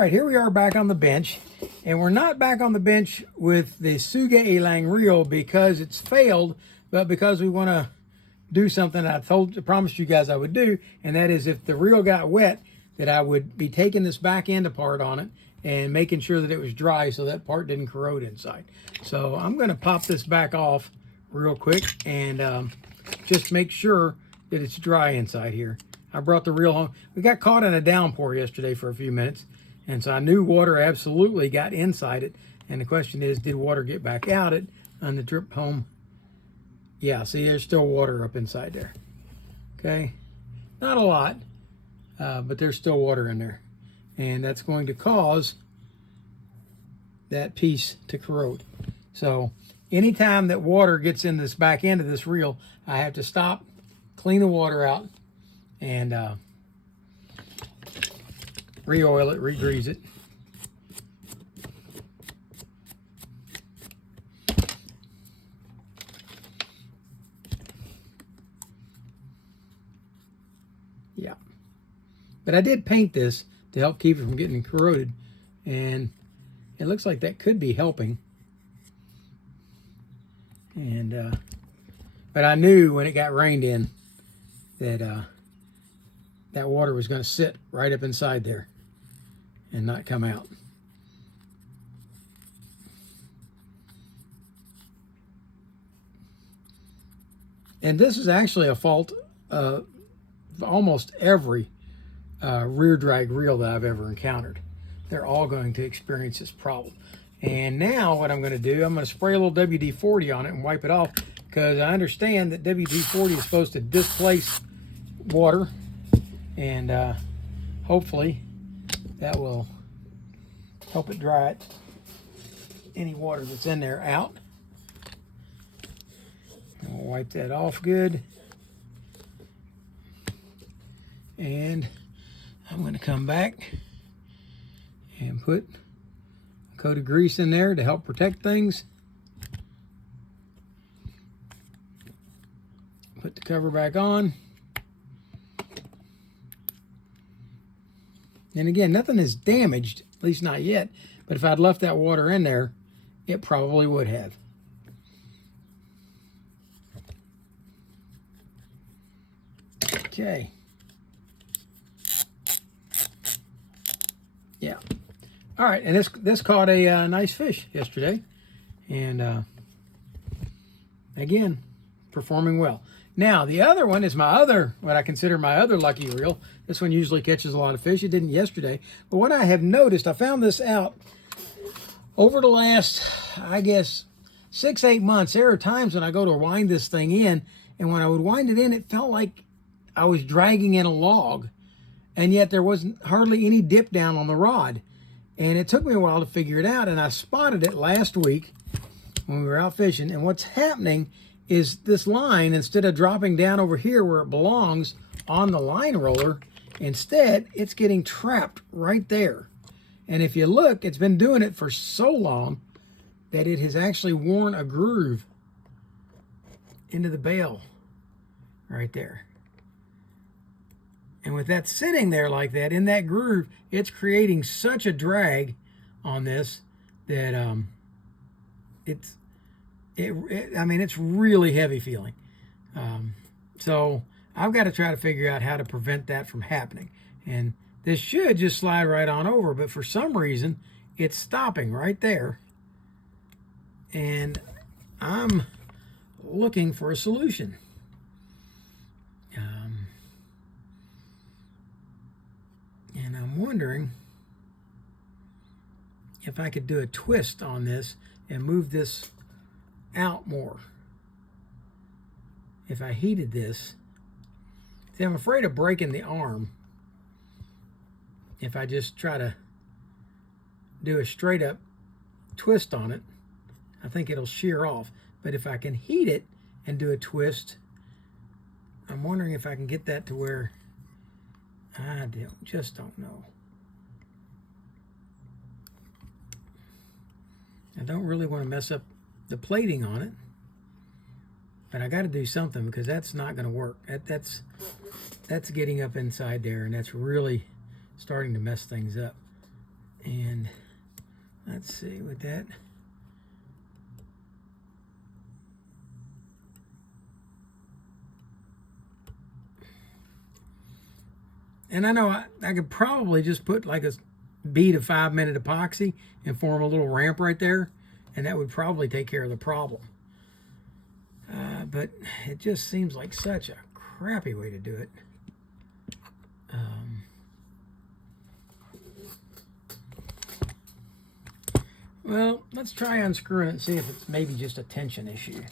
right, here we are back on the bench, and we're not back on the bench with the Sougayilang reel because it's failed, but because we want to do something I promised you guys I would do, and that is if the reel got wet, that I would be taking this back end apart on it and making sure that it was dry so that part didn't corrode inside. So I'm going to pop this back off real quick and just make sure that it's dry inside here. I brought the reel home. We got caught in a downpour yesterday for a few minutes, and so I knew water absolutely got inside it. And the question is, did water get back out it on the trip home? Yeah, see, there's still water up inside there. Okay, not a lot, but there's still water in there. And that's going to cause that piece to corrode. So anytime that water gets in this back end of this reel, I have to stop, clean the water out, and re-oil it, re-grease it. Yeah. But I did paint this to help keep it from getting corroded, and it looks like that could be helping. And but I knew when it got rained in that that water was going to sit right up inside there and not come out. And this is actually a fault of almost every rear drag reel that I've ever encountered. They're all going to experience this problem. And now what I'm going to do, I'm going to spray a little WD-40 on it and wipe it off, because I understand that WD-40 is supposed to displace water, and hopefully that will help it dry it, any water that's in there out. And we'll wipe that off good. And I'm going to come back and put a coat of grease in there to help protect things. Put the cover back on. And again, nothing is damaged, at least not yet. But if I'd left that water in there, it probably would have. Okay. Yeah. All right, and this caught a nice fish yesterday, and again, performing well. Now the other one is what I consider my other lucky reel. This one usually catches a lot of fish. It didn't yesterday, but what I have noticed, I found this out over the last, I guess, 6-8 months. There are times when I go to wind this thing in, and when I would wind it in, it felt like I was dragging in a log, and yet there wasn't hardly any dip down on the rod. And it took me a while to figure it out, and I spotted it last week when we were out fishing. And what's happening is this line, instead of dropping down over here where it belongs on the line roller, instead it's getting trapped right there. And if you look, it's been doing it for so long that it has actually worn a groove into the bail right there. And with that sitting there like that in that groove, it's creating such a drag on this that I mean, it's really heavy feeling. So I've got to try to figure out how to prevent that from happening. And this should just slide right on over, but for some reason it's stopping right there. And I'm looking for a solution. And I'm wondering if I could do a twist on this and move this out more. If I heated this, see, I'm afraid of breaking the arm. If I just try to do a straight up twist on it, I think it'll shear off. But if I can heat it and do a twist, I'm wondering if I can get that to where I just don't know. I don't really want to mess up the plating on it, but I got to do something, because that's not going to work. That's getting up inside there, and that's really starting to mess things up. And let's see with that. And I know I could probably just put like a bead of 5-minute epoxy and form a little ramp right there, and that would probably take care of the problem. But it just seems like such a crappy way to do it. Well, let's try unscrewing it and see if it's maybe just a tension issue.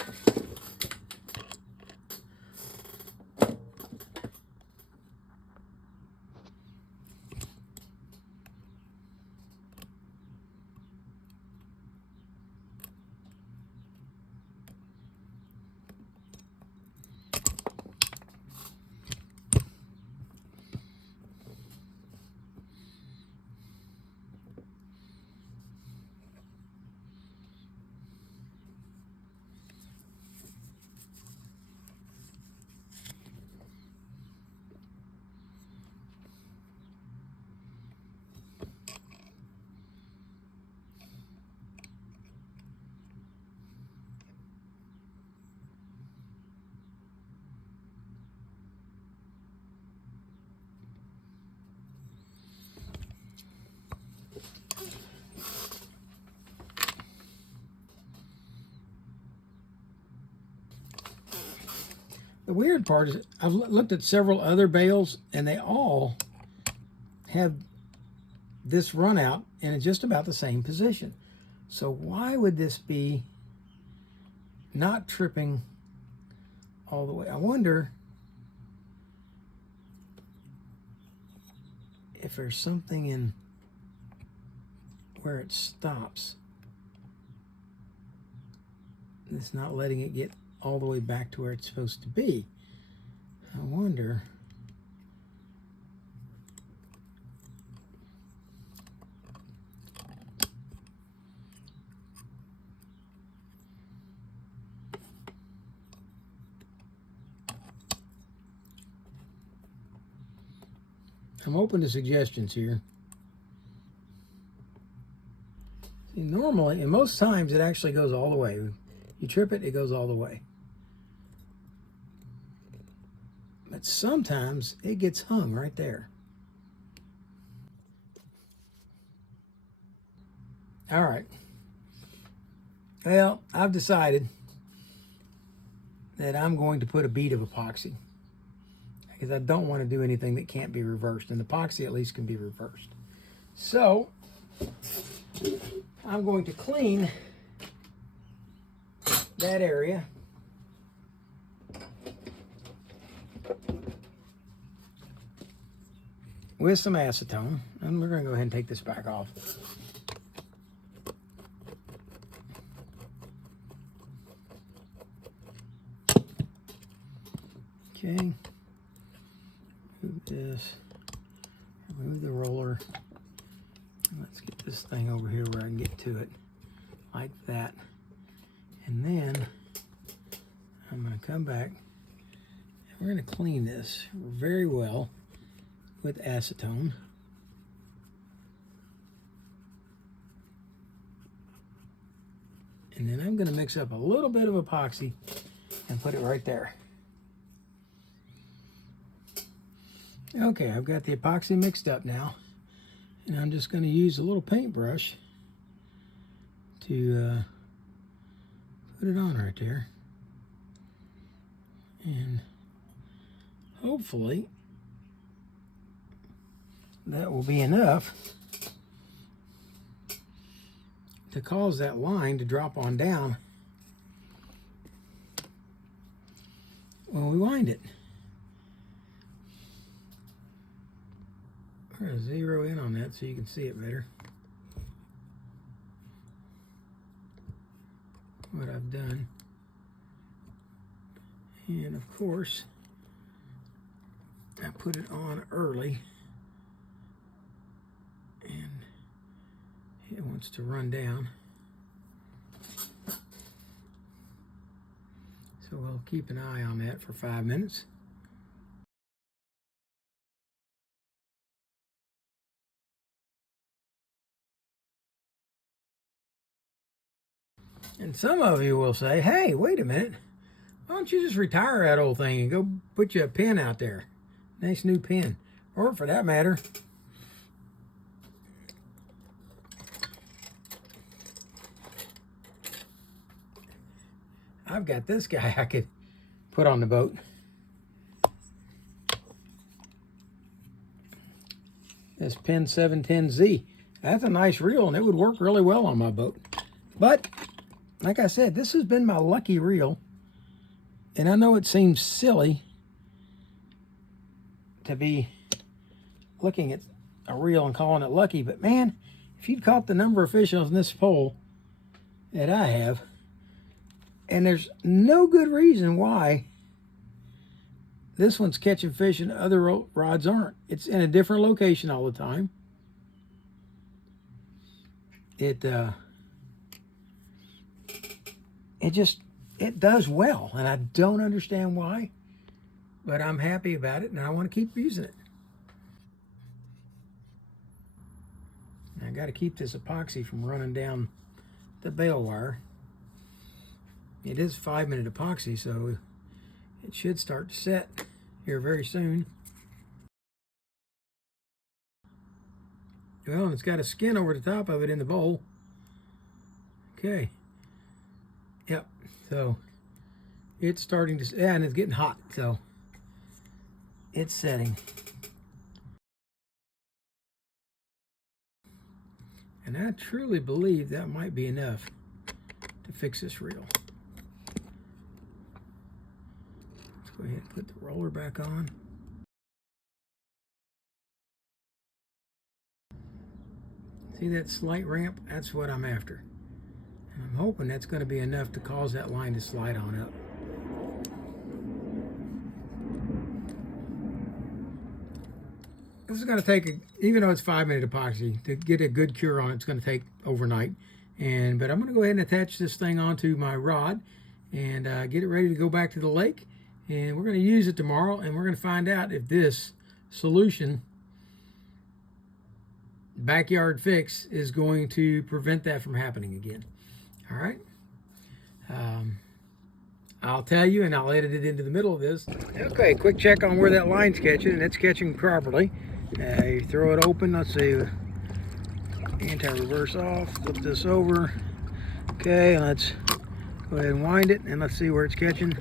The weird part is I've looked at several other bales and they all have this run out in just about the same position. So why would this be not tripping all the way? I wonder if there's something in where it stops that's not letting it get all the way back to where it's supposed to be. I wonder. I'm open to suggestions here. See, normally, and most times, it actually goes all the way. You trip it, it goes all the way. But sometimes it gets hung right there. All right. Well, I've decided that I'm going to put a bead of epoxy because I don't want to do anything that can't be reversed, and epoxy at least can be reversed. So I'm going to clean that area with some acetone, and we're going to go ahead and take this back off. Okay, move this, remove the roller. Let's get this thing over here where I can get to it, like that. And then I'm going to come back and we're going to clean this very well with acetone. And then I'm going to mix up a little bit of epoxy and put it right there. Okay, I've got the epoxy mixed up now, and I'm just going to use a little paintbrush to put it on right there. And hopefully that will be enough to cause that line to drop on down when we wind it. We're going to zero in on that so you can see it better. What I've done. And of course, I put it on early and it wants to run down. So we'll keep an eye on that for 5 minutes. And some of you will say, hey, wait a minute. Why don't you just retire that old thing and go put you a pin out there? Nice new pin. Or for that matter, I've got this guy I could put on the boat. This Pin 710Z. That's a nice reel, and it would work really well on my boat. But, like I said, this has been my lucky reel. And I know it seems silly to be looking at a reel and calling it lucky, but man, if you'd caught the number of fish on this pole that I have, and there's no good reason why this one's catching fish and other rods aren't. It's in a different location all the time. It does well, and I don't understand why, but I'm happy about it, and I want to keep using it. I got to keep this epoxy from running down the bail wire. It is 5-minute epoxy, so it should start to set here very soon. Well, and it's got a skin over the top of it in the bowl. Okay. Yep. So it's starting to, yeah, and it's getting hot, so it's setting. And I truly believe that might be enough to fix this reel. Let's go ahead and put the roller back on. See that slight ramp? That's what I'm after. And I'm hoping that's going to be enough to cause that line to slide on up. This is going to take, even though it's 5-minute epoxy, to get a good cure on it, it's going to take overnight. But I'm going to go ahead and attach this thing onto my rod and get it ready to go back to the lake. And we're going to use it tomorrow, and we're going to find out if this solution, backyard fix, is going to prevent that from happening again. All right. I'll tell you, and I'll edit it into the middle of this. Okay, quick check on where that line's catching, and it's catching properly. You throw it open. Let's see. Anti-reverse off. Flip this over. Okay, let's go ahead and wind it, and let's see where it's catching.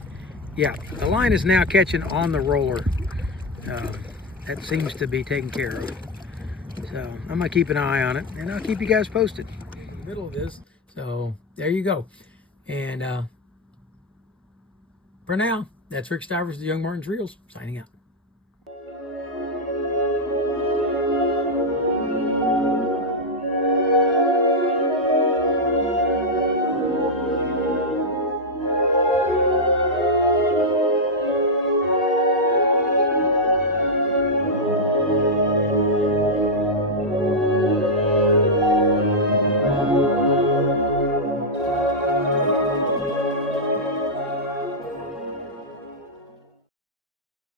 Yeah, the line is now catching on the roller. That seems to be taken care of. So I'm going to keep an eye on it, and I'll keep you guys posted. In the middle of this. So there you go. And for now, that's Rick Stivers of the Young Martin's Reels, signing out.